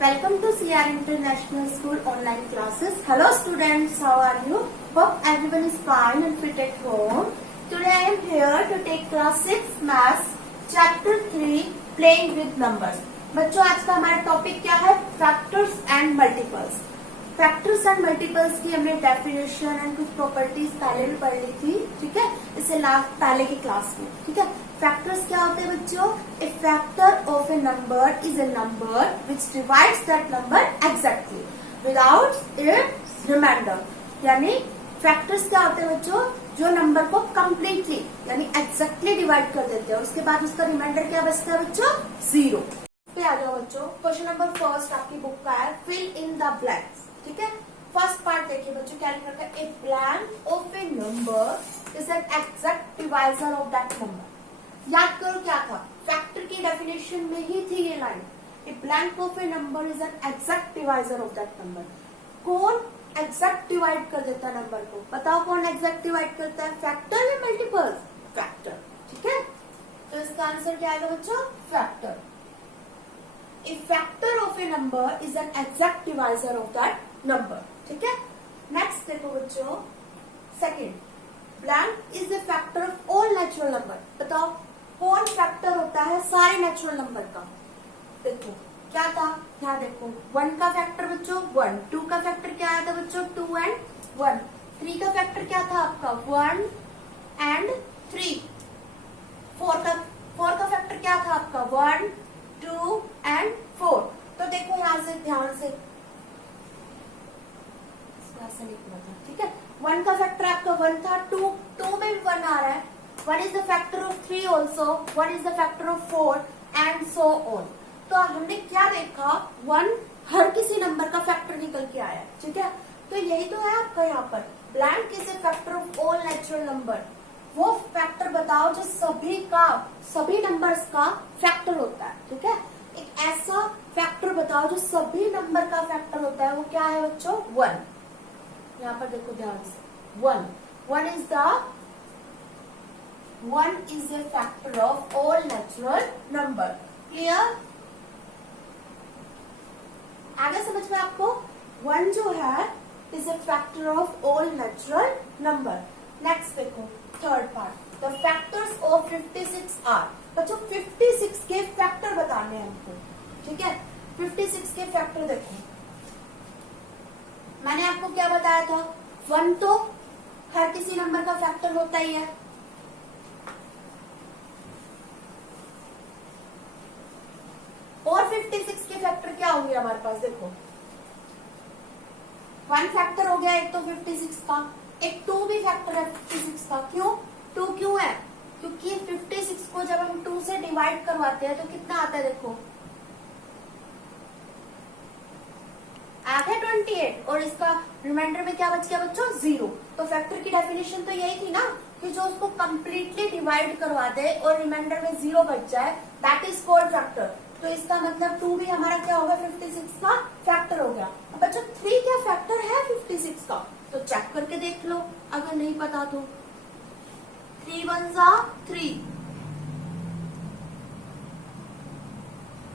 Welcome to CR International School online classes. Hello students, how are you? Hope everyone is fine and fit at home. Today I am here to take class 6 Maths Chapter 3 Playing with Numbers. बच्चों आज का हमारा topic क्या है? Factors and multiples. Factors and multiples की हमने definition and कुछ properties पहले भी पढ़ ली थी, ठीक है, इससे लास्ट पहले की क्लास में. ठीक है, फैक्टर्स क्या होते हैं बच्चों? A factor of a number is a number which divides that number exactly without its reminder. यानी फैक्टर्स क्या होते हैं बच्चों? जो नंबर को कम्प्लीटली यानी एग्जैक्टली डिवाइड कर देते हैं, उसके बाद उसका रिमाइंडर क्या बचता है बच्चों? 0. पे आ जाओ बच्चों. क्वेश्चन नंबर फर्स्ट आपकी बुक का है, फिल इन द ब्लैंक्स. ठीक है, फर्स्ट पार्ट देखिए बच्चों, क्या लिखा है? A blank of a number is an exact divisor of that number. याद करो क्या था, फैक्टर की डेफिनेशन में ही थी ये line. A blank of a number is an exact divisor of that number. कौन एग्जैक्ट डिवाइड कर देता है नंबर को? बताओ कौन एग्जैक्ट डिवाइड करता है, फैक्टर या मल्टीपल्स? फैक्टर. ठीक है, तो इसका आंसर क्या आएगा बच्चों? Factor. A factor of a number is an exact divisor of that number. ठीक है, नेक्स्ट देखो बच्चों, second, blank is the factor of all natural number. बताओ कौन फैक्टर होता है सारे नेचुरल नंबर का? देखो क्या था, यहाँ देखो 1 का फैक्टर बच्चों 1, 2 का फैक्टर क्या आया था बच्चों? 2 एंड 1, 3 का फैक्टर क्या था आपका? 1 एंड 3, 4 का फैक्टर क्या था आपका? 1, 2 एंड 4. तो देखो यहां से ध्यान से लिखना था. ठीक है, 1 का फैक्टर आपका 1 था, 2 में भी 1 आ रहा है. 1 is the factor of 3 also, 1 is the factor of 4 and so on. तो हमने क्या देखा, 1 हर किसी नंबर का फैक्टर निकल के आया. ठीक है, तो यही तो है आपका यहाँ पर, blank is a factor of all natural number. वो फैक्टर बताओ जो सभी नंबर्स का फैक्टर होता है. ठीक है, एक ऐसा फैक्टर बताओ जो सभी नंबर का फैक्टर होता है. वो क्या है बच्चों? 1. यहाँ पर देखो ध्यान से, 1 is a factor of all natural number. Clear? आगे समझ में आपको? 1 जो है is a factor of all natural number. Next देखो third part, the factors of 56 are. बच्चों 56 के फैक्टर बताने हैं हमको. ठीक है, 56 के फैक्टर देखो, मैंने आपको क्या बताया था, 1 तो हर किसी नंबर का फैक्टर होता ही है. और 56 के फैक्टर क्या होंगे हमारे पास? देखो 1 फैक्टर हो गया एक तो 56 का, एक 2 भी फैक्टर है 56 का. क्यों? 2 क्यों है? क्योंकि 56 को जब हम 2 से डिवाइड करवाते हैं तो कितना आता है? देखो आ गया 28 और इसका रिमाइंडर में क्या बच गया बच्चों? 0. तो फैक्टर की डेफिनेशन तो यही थी ना कि जो उसको कंप्लीटली डिवाइड करवा दे और रिमाइंडर में 0 बच जाए, दैट इज कॉल्ड फैक्टर. तो इसका मतलब 2 भी हमारा क्या होगा? 56 का फैक्टर हो गया. अब बच्चों 3 क्या फैक्टर है 56 का? तो चेक करके देख लो अगर नहीं पता तो. 3 1 3.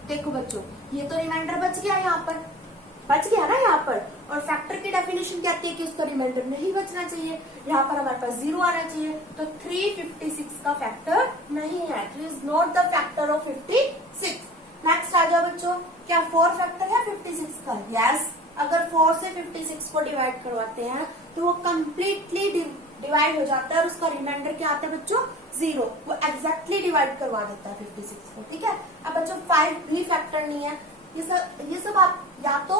देखो बच्चों ये तो रिमाइंडर बच गया, यहाँ पर बच गया ना यहाँ पर. और फैक्टर की डेफिनेशन कहती है कि उसका रिमाइंडर नहीं बचना चाहिए. यहाँ पर हमारे पास 0 आना चाहिए. तो 3 56 का फैक्टर नहीं है. 3 is not the factor of 56. Next आ जाओ बच्चों, क्या 4 फैक्टर है 56 का? यस. अगर 4 से 56 को डिवाइड करवाते हैं तो वो कंप्लीटली डिवाइड हो जाता है और उसका रिमाइंडर क्या आता है बच्चों? 0. वो एग्जैक्टली डिवाइड करवा देता है 56 को. ठीक है, अब बच्चों 5 भी फैक्टर नहीं है. ये सब आप या तो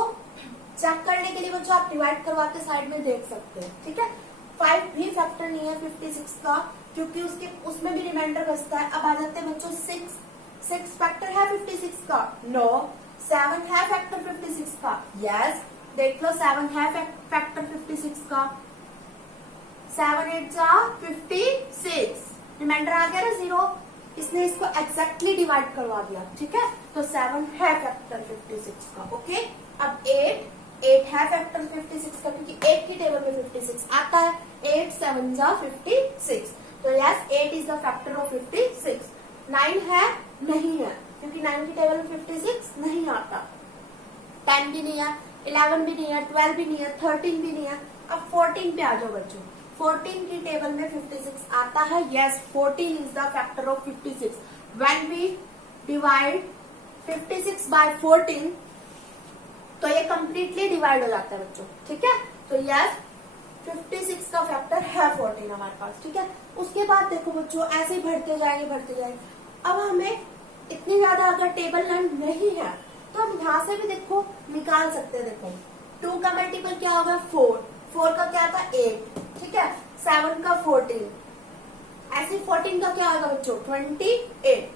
चेक करने के लिए बच्चों आप डिवाइड करवा के साइड में देख सकते हैं. ठीक है, 5 भी फैक्टर नहीं है 56 का क्योंकि उसमें भी रिमाइंडर बचता है. अब आ जाते हैं बच्चों 6 फैक्टर है 56 का? नो. 7 है फैक्टर 56 का? यस. देख लो 7 है फैक्टर 56 का. 7 8 56. रिमाइंडर आ गया ना 0. इसने इसको एग्जैक्टली डिवाइड करवा दिया. ठीक है, तो 7 है फैक्टर 56 का. ओके, अब 8 है फैक्टर 56 का क्योंकि 8 की टेबल में 56 आता है. 8 7 56. तो yes 8 is the factor of 56. 9 है? नहीं है क्योंकि 9 की टेबल में 56 नहीं आता. 10 भी नहीं है, 11 भी नहीं है, 12 भी नहीं है, 13 भी नहीं है। अब 14 पे आ जाओ बच्चों। 14 की टेबल में 56 आता है। Yes, 14 is the factor of 56। When we divide 56 by 14 तो ये कंप्लीटली डिवाइड हो जाता है बच्चों, ठीक है। तो यस, 56 का फैक्टर है 14 हमारे पास, ठीक है। उसके बाद देखो बच्चों, ऐसे ही बढ़ते जाएंगे। अब हमें इतनी ज्यादा अगर टेबल लर्न नहीं है तो हम यहाँ से भी देखो निकाल सकते हैं। देखो 2 का मल्टीपल क्या होगा 4, 4 का क्या था 8, ठीक है। 7 का 14, ऐसे 14 का क्या होगा बच्चों 28,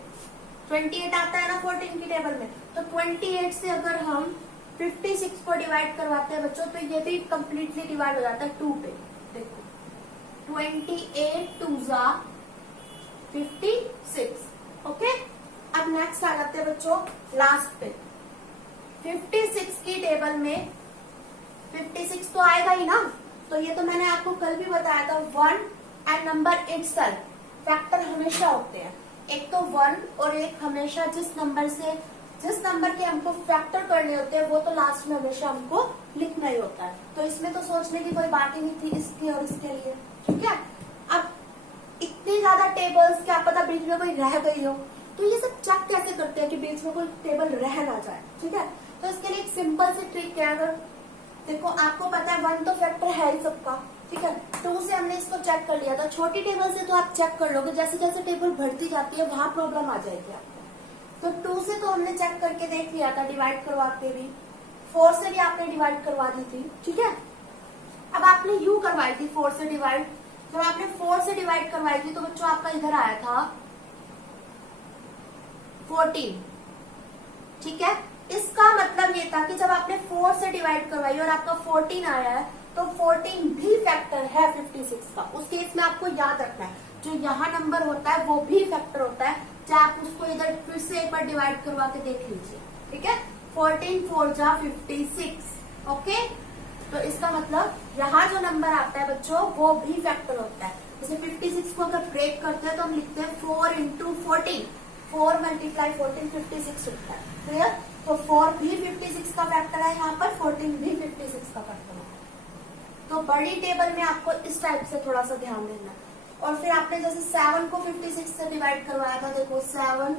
28 आता है ना 14 की टेबल में। तो 28 से अगर हम 56 को डिवाइड करवाते हैं बच्चों तो ये भी कंप्लीटली डिवाइड हो जाता है 2 पे। देखो 28 2 जा 56, ओके। अब नेक्स्ट आ जाते हैं बच्चों लास्ट पे। 56 की टेबल में 56 तो आएगा ही ना, तो ये तो मैंने आपको कल भी बताया था 1 एंड नंबर इटसेल्फ फैक्टर हमेशा होते हैं। एक तो 1 और एक हमेशा जिस नंबर के हमको फैक्टर करने होते हैं वो तो लास्ट में हमेशा हमको लिखना ही होता है। तो इसमें तो सोचने की कोई बात ही नहीं थी इसके और इसके लिए, ठीक है। अब इतनी ज्यादा टेबल्स, क्या पता बीच में कोई रह गई हो, तो ये सब चेक कैसे करते हैं कि बीच में कोई टेबल रह ना जाए, ठीक है। तो इसके लिए एक सिंपल सी ट्रिक क्या है, अगर देखो आपको पता है 1 तो फैक्टर है ही सबका, ठीक है। 2 से हमने इसको चेक कर लिया था। छोटी टेबल से तो आप चेक कर लोगे, जैसे जैसे टेबल बढ़ती जाती है वहां प्रॉब्लम आ जाएगी आपको। तो 2 से तो हमने चेक करके देख लिया था, डिवाइड करवा के भी। 4 से भी आपने डिवाइड करवा दी थी, ठीक है। अब आपने यू करवाई थी 4 से डिवाइड। जब आपने 4 से डिवाइड करवाई थी तो बच्चों आपका इधर आया था 14, ठीक है। इसका मतलब ये था कि जब आपने 4 से डिवाइड करवाई और आपका 14 आया है तो 14 भी फैक्टर है 56 का। उस केस में आपको याद रखना है जो यहाँ नंबर होता है वो भी फैक्टर होता है, चाहे आप उसको इधर फिर से एक बार डिवाइड करवा के देख लीजिए, ठीक है। 14 4 जा 56, ओके। तो इसका मतलब यहाँ जो नंबर आता है बच्चों वो भी फैक्टर होता है। जैसे 56 को अगर ब्रेक करते हैं तो हम लिखते हैं 4 इंटू 14, 4 मल्टीप्लाई 14 56 होता है, क्लियर। तो 4 भी 56 का फैक्टर है यहाँ पर, 14 भी 56 का फैक्टर है। तो बड़ी टेबल में आपको इस टाइप से थोड़ा सा ध्यान देना है। और फिर आपने जैसे 7 को 56 से डिवाइड करवाया था, देखो 7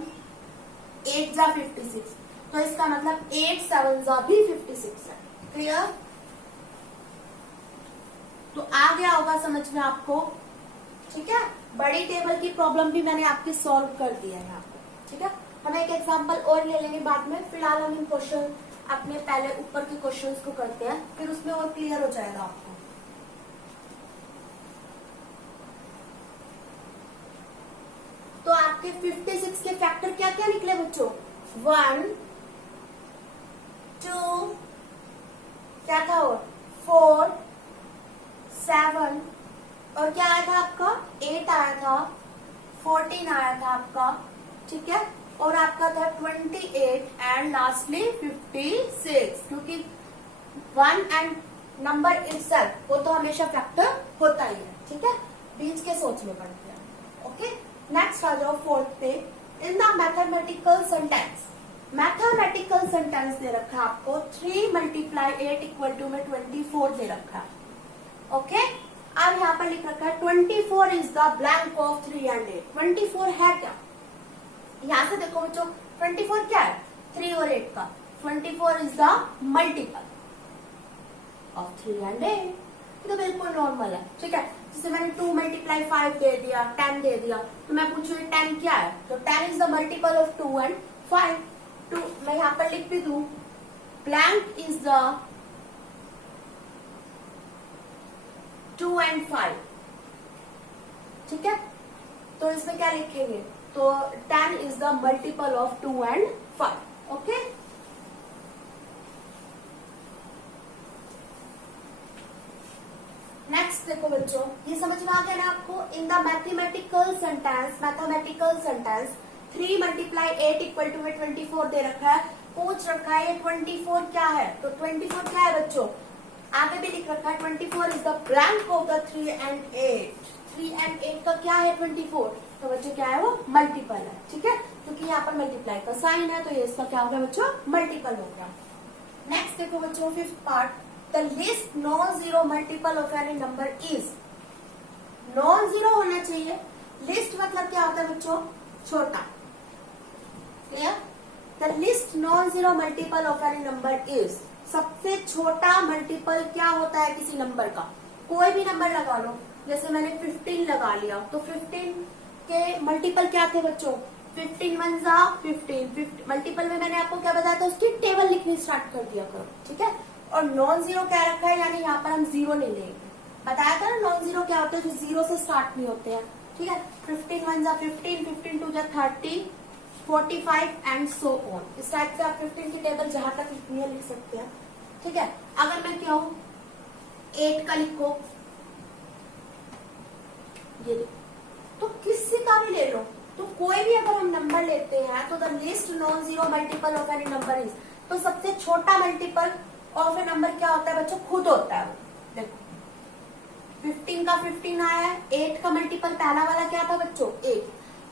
8 जा 56, तो इसका मतलब 8 7 जा भी 56 है, क्लियर। तो आ गया होगा समझ में आपको, ठीक है। बड़ी टेबल की प्रॉब्लम भी मैंने आपकी सॉल्व कर दिया है यहाँ पे, ठीक है। हम एक एग्जांपल और ले लेंगे बाद में, फिलहाल हम इन क्वेश्चन अपने पहले ऊपर के क्वेश्चंस को करते हैं, फिर उसमें और क्लियर हो जाएगा आपको। तो आपके 56 के फैक्टर क्या क्या निकले बच्चों 1 2 क्या था और 4 7 और क्या आया था आपका 8 आया था, 14 आया था आपका, ठीक है। और आपका था 28 एंड लास्टली 56, क्योंकि 1 एंड नंबर इटसेल्फ वो तो हमेशा फैक्टर होता ही है, ठीक है। बीच के सोचने पड़ते हैं, ओके। नेक्स्ट आ जाओ 4th पे। In the mathematical sentence, mathematical sentence दे रखा है आपको 3 मल्टीप्लाई 8 इक्वल टू में 24 दे रखा है, ओके। अब यहाँ पर लिख रखा है 24 is the blank of 3 and 8। 24 है क्या, यहाँ से देखो बच्चों 24 क्या है 3 और 8 का। 24 is the multiple of 3 and 8, तो बिल्कुल नॉर्मल है, ठीक है। जैसे मैंने 2 मल्टीप्लाई 5 दे दिया, 10 दे दिया, तो मैं पूछू 10 क्या है, तो 10 is the multiple of 2 and 5। 2 मैं यहाँ पर लिख भी दू ब्लैंक इज द 2 एंड 5, ठीक है। तो इसमें क्या लिखेंगे, तो 10 is the multiple of 2 and 5, okay. Next देखो बच्चों, ये समझ में आ गया ना आपको। In the mathematical sentence 3 multiply 8 equal to 24 दे रखा है, पूछ रखा है ये 24 क्या है, तो 24 क्या है बच्चों, आगे भी लिख रखा है 24 is the blank of the 3 and 8। 3 and 8 का क्या है 24, तो बच्चों क्या है वो मल्टीपल है, ठीक है। क्योंकि यहाँ पर मल्टीप्लाई का साइन है तो ये इसका क्या हो गया बच्चों मल्टीपल हो गया। नेक्स्ट देखो बच्चों, fifth part, the list non zero multiple of any number is. Non zero होना चाहिए। लिस्ट मतलब क्या होता है बच्चों? छोटा। Clear? The list non zero multiple of any number is. सबसे छोटा मल्टीपल क्या होता है किसी नंबर का? कोई भी नंबर लगा लो, जैसे मैंने 15 लगा लिया, तो 15 के मल्टीपल क्या थे बच्चों? 15 वन जा 15। मल्टीपल में मैंने आपको क्या बताया था? उसकी टेबल लिखनी स्टार्ट कर दिया करो, ठीक है। और नॉन जीरो क्या रखा है, यानी यहाँ पर हम जीरो नहीं लेंगे। बताया था ना नॉन जीरो क्या होता है, जो जीरो से स्टार्ट नहीं होते हैं, ठीक है। 15 वन जा 15, 15 टू जा 30, 45 एंड सो ऑन। इस टाइप से आप 15 की टेबल जहां तक लिखनी है लिख सकते हैं, ठीक है। अगर मैं कहूं 8 का लिखो, ये देखो, तो किसी का भी ले लो, तो कोई भी अगर हम नंबर लेते हैं तो the list non zero multiple of any number is, तो सबसे छोटा मल्टीपल ऑफ ए नंबर क्या होता है बच्चों? खुद होता है वो। देखो 15 का 15 आया है, 8 का मल्टीपल पहला वाला क्या था बच्चों? 8,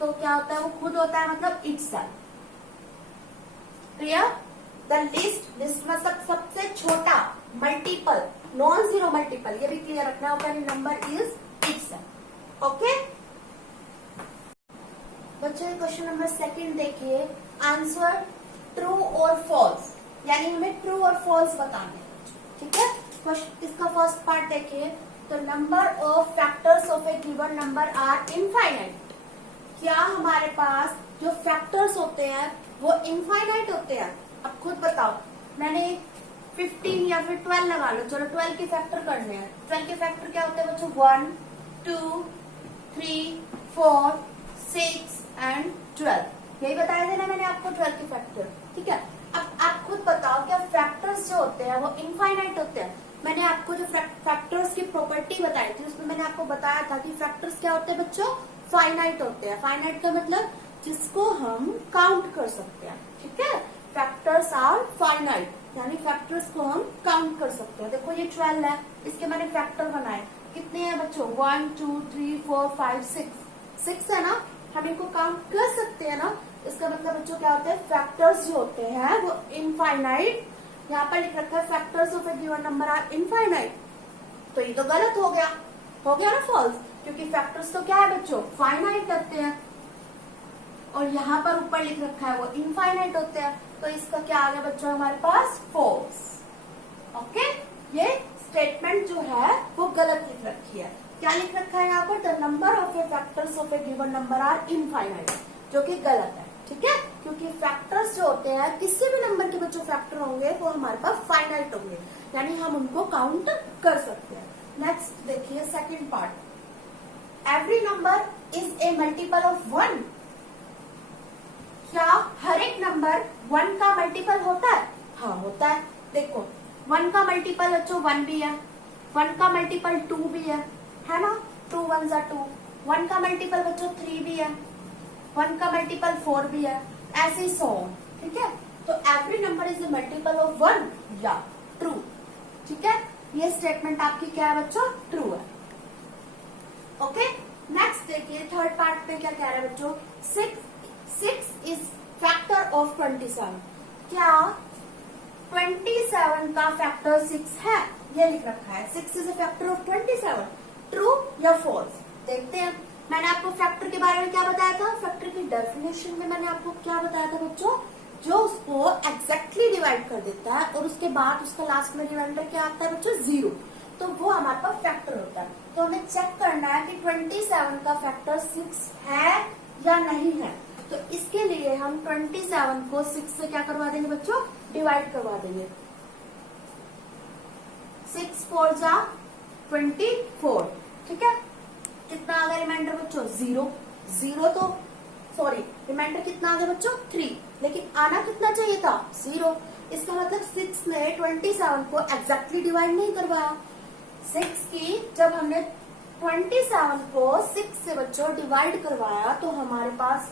तो क्या होता है? वो खुद होता है, मतलब इटसेल्फ। क्लियर? द लिस्ट मतलब सबसे छोटा मल्टीपल, नॉन जीरो मल्टीपल, ये भी क्लियर रखना है, any number is itself. Okay बच्चों, क्वेश्चन नंबर सेकंड देखिए, आंसर ट्रू और फॉल्स, यानी हमें ट्रू और फॉल्स बताने हैं, ठीक है। इसका फर्स्ट पार्ट देखिए, तो number of factors of a given number are infinite. क्या हमारे पास जो फैक्टर्स होते हैं वो इनफाइनाइट होते हैं? अब खुद बताओ, मैंने 15 या फिर 12 लगा लो, चलो 12 के फैक्टर करने हैं। 12 के फैक्टर क्या होते हैं बच्चों? 1 2 3 4 6 एंड 12। यही बताया था ना मैंने आपको 12 के फैक्टर, ठीक है। अब आप खुद बताओ, क्या फैक्टर्स जो होते हैं वो इनफाइनाइट होते हैं? मैंने आपको जो फैक्टर्स की प्रॉपर्टी बताई थी उसमें मैंने आपको बताया था कि फैक्टर्स क्या होते हैं बच्चों? फाइनाइट होते हैं। फाइनाइट का मतलब जिसको हम काउंट कर सकते हैं, ठीक है। फैक्टर्स आर फाइनाइट, यानी फैक्टर्स को हम काउंट कर सकते हैं। देखो ये 12 है, इसके मैंने फैक्टर बनाए, कितने हैं बच्चों? 1 2 3 4 5 6 है ना, हम इनको काउंट कर सकते हैं ना। इसका मतलब बच्चों क्या होता है? फैक्टर्स जो होते हैं वो इनफाइनाइट, यहाँ पर लिख रखा है factors of a given number are infinite, तो ये तो गलत हो गया ना फॉल्स, क्योंकि फैक्टर्स तो क्या है बच्चों? फाइनाइट होते हैं, और यहाँ पर ऊपर लिख रखा है वो इनफाइनाइट होते हैं, तो इसका क्या आ गया बच्चों हमारे पास? फॉल्स। ओके, ये स्टेटमेंट जो है वो गलत लिख रखी है। क्या लिख रखा है यहाँ पर? The number of a factors of a given number are infinite, जो कि गलत है, ठीक है। क्योंकि फैक्टर्स जो होते हैं, किसी भी नंबर के बच्चों फैक्टर होंगे वो हमारे पास फाइनाइट होंगे, यानी हम उनको काउंट कर सकते हैं। नेक्स्ट देखिए second part, every number is A multiple of 1। क्या हर एक नंबर 1 का मल्टीपल होता है? हाँ होता है। देखो 1 का मल्टीपल बच्चों 1 भी है, 1 का मल्टीपल 2 भी है ना, 2 1 जा 2। 1 का मल्टीपल बच्चों 3 भी है, 1 का मल्टीपल 4 भी है, ऐसे सो, ठीक है। तो every number is A multiple of 1, या ट्रू, ठीक है। ये स्टेटमेंट आपकी क्या है बच्चों? ट्रू है। ओके, नेक्स्ट देखिए थर्ड पार्ट में क्या कह रहा है बच्चों? 6 इज फैक्टर ऑफ 27। क्या 27 का फैक्टर 6 है? ये लिख रखा है 6 is a factor of 27, true या फॉल्स? देखते हैं। मैंने आपको फैक्टर के बारे में क्या बताया था? फैक्टर की डेफिनेशन में मैंने आपको क्या बताया था बच्चों? जो उसको एग्जैक्टली डिवाइड कर देता है और उसके बाद उसका लास्ट में रिमाइंडर क्या आता है बच्चों? 0, तो वो हमारे पास फैक्टर होता है। तो हमें चेक करना है कि 27 का फैक्टर 6 है या नहीं है। तो इसके लिए हम 27 को 6 से क्या करवा देंगे बच्चों? डिवाइड करवा देंगे। 6 4 जा 24, ठीक है। कितना आ गया रिमाइंडर बच्चों? 0 तो सॉरी, रिमाइंडर कितना आ गया बच्चों? 3, लेकिन आना कितना चाहिए था? 0। इसका मतलब 6 ने 27 को एग्जैक्टली डिवाइड नहीं करवाया। 6 की जब हमने 27 को 6 से बच्चों डिवाइड करवाया तो हमारे पास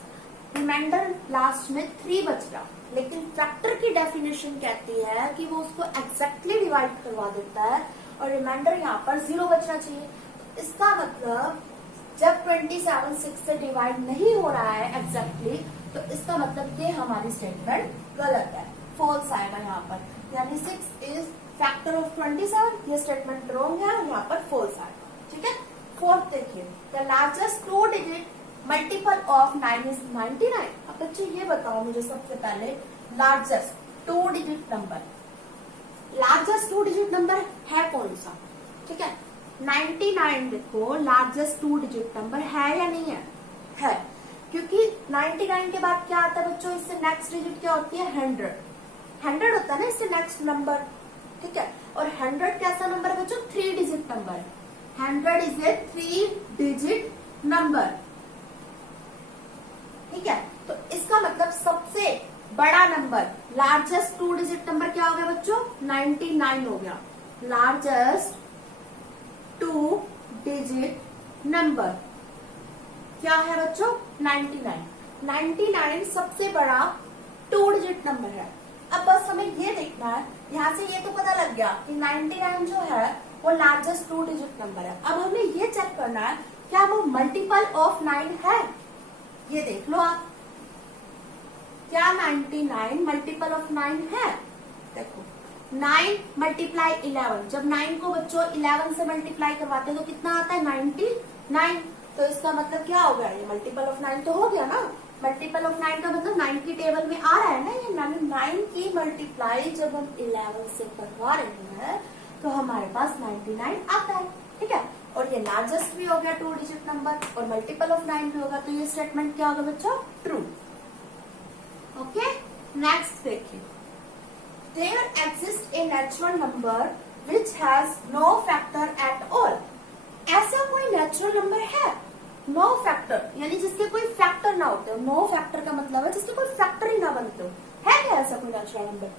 रिमाइंडर लास्ट में 3 बच गया, लेकिन फैक्टर की डेफिनेशन कहती है कि वो उसको एग्जैक्टली डिवाइड करवा देता है और रिमाइंडर यहाँ पर 0 बचना चाहिए। इसका मतलब जब 27 6 से डिवाइड नहीं हो रहा है एग्जैक्टली, तो इसका मतलब ये हमारी स्टेटमेंट गलत है। फॉल्स आएगा यहाँ पर, यानी 6 इज फैक्टर ऑफ 27, ये स्टेटमेंट रॉन्ग है, यहाँ पर फॉल्स आएगा। ठीक है, फोर्थ देखिए, the largest 2 digit multiple of 9 is 99। अब बच्चे ये बताओ मुझे सबसे पहले, largest 2 digit number, largest 2 digit number है कौन सा? ठीक है, 99 देखो लार्जेस्ट 2 डिजिट नंबर है या नहीं है? है, क्योंकि 99 के बाद क्या आता है बच्चों, इससे नेक्स्ट डिजिट क्या होती है? 100। 100 होता है ना इससे नेक्स्ट नंबर। ठीक है, और 100 कैसा नंबर है बच्चों? 3 डिजिट नंबर है। 100 इज ए 3 डिजिट नंबर। ठीक है, तो इसका मतलब सबसे बड़ा नंबर, लार्जेस्ट 2 डिजिट नंबर क्या हो गया बच्चों? 99 हो गया। लार्जेस्ट 2 डिजिट नंबर क्या है बच्चों? 99। 99 सबसे बड़ा 2 डिजिट नंबर है। अब बस हमें ये देखना है, यहाँ से ये तो पता लग गया कि 99 जो है वो लार्जेस्ट 2 डिजिट नंबर है। अब हमें ये चेक करना है क्या वो मल्टीपल ऑफ 9 है। ये देख लो आप, क्या 99 मल्टीपल ऑफ 9 है? देखो 9 मल्टीप्लाई 11, जब 9 को बच्चों 11 से मल्टीप्लाई करवाते हैं तो कितना आता है? 99। तो इसका मतलब क्या हो गया? ये मल्टीपल ऑफ 9 तो हो गया ना। मल्टीपल ऑफ 9 का मतलब 9 की टेबल में आ रहा है ना, ये 9 की मल्टीप्लाई जब हम 11 से करवा रहे हैं तो हमारे पास 99 आता है। ठीक है, और ये लार्जेस्ट भी हो गया 2 डिजिट नंबर और मल्टीपल ऑफ 9 भी होगा, तो ये स्टेटमेंट क्या होगा बच्चों? ट्रू। ओके, नेक्स्ट देखिए, there exist a natural number which has no factor at all. ऐसा कोई नेचुरल नंबर है नो फैक्टर, यानी जिसके कोई फैक्टर ना होते हो। नो फैक्टर का मतलब है जिसके कोई फैक्टर ही ना बनते हो। है क्या ऐसा कोई नेचुरल नंबर?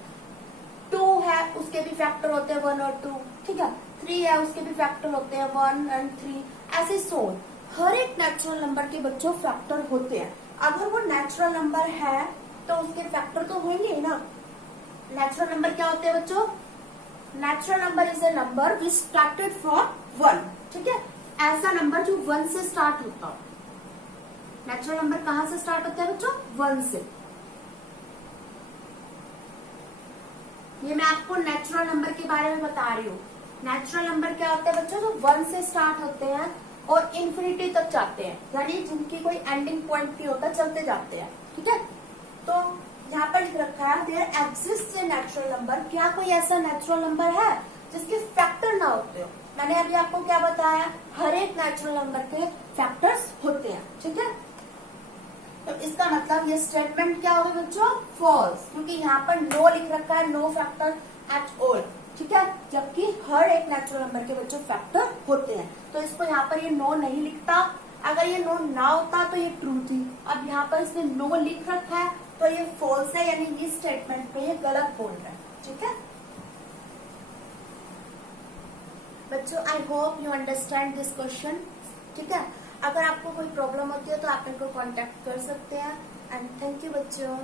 2 है, उसके भी फैक्टर होते हैं 1 और 2। ठीक है, 3 है, उसके भी फैक्टर होते हैं 1 और 3, ऐसे सोन। हर एक नेचुरल नंबर के बच्चों फैक्टर होते हैं। अगर वो नेचुरल नंबर है तो उसके फैक्टर तो होंगे ही ना। नेचुरल नंबर क्या होते हैं बच्चों? Natural number is a number which started from 1। ठीक है, ऐसा नंबर जो 1 से स्टार्ट होता हो। नेचुरल नंबर कहां से स्टार्ट होता है बच्चों? 1 से। ये मैं आपको नेचुरल नंबर के बारे में बता रही हूँ। नेचुरल नंबर क्या होते हैं बच्चों? जो 1 से स्टार्ट होते हैं और इंफिनिटी तक जाते हैं, यानी जिनकी कोई एंडिंग पॉइंट नहीं होता, चलते जाते हैं। ठीक है, तो यहाँ पर लिख रखा है there exist a natural number. क्या कोई ऐसा नेचुरल नंबर है जिसके फैक्टर ना होते हो? मैंने अभी आपको क्या बताया? हर एक नेचुरल नंबर के फैक्टर्स होते हैं। ठीक है, तो इसका मतलब ये स्टेटमेंट क्या होगा बच्चों? फॉल्स, क्योंकि यहाँ पर नो लिख रखा है, नो फैक्टर एट ऑल। ठीक है, जबकि हर एक नेचुरल नंबर के बच्चों फैक्टर होते हैं। तो इसको यहाँ पर ये नो नहीं लिखता। अगर ये नो ना होता तो ये ट्रू थी। अब यहाँ पर इसने नो लिख रखा है तो ये फॉल्स है, यानी ये स्टेटमेंट में ये गलत बोल रहा है। ठीक है बच्चों, I hope you understand this question. ठीक है, अगर आपको कोई प्रॉब्लम होती है तो आप इनको कांटेक्ट कर सकते हैं। एंड थैंक यू बच्चों।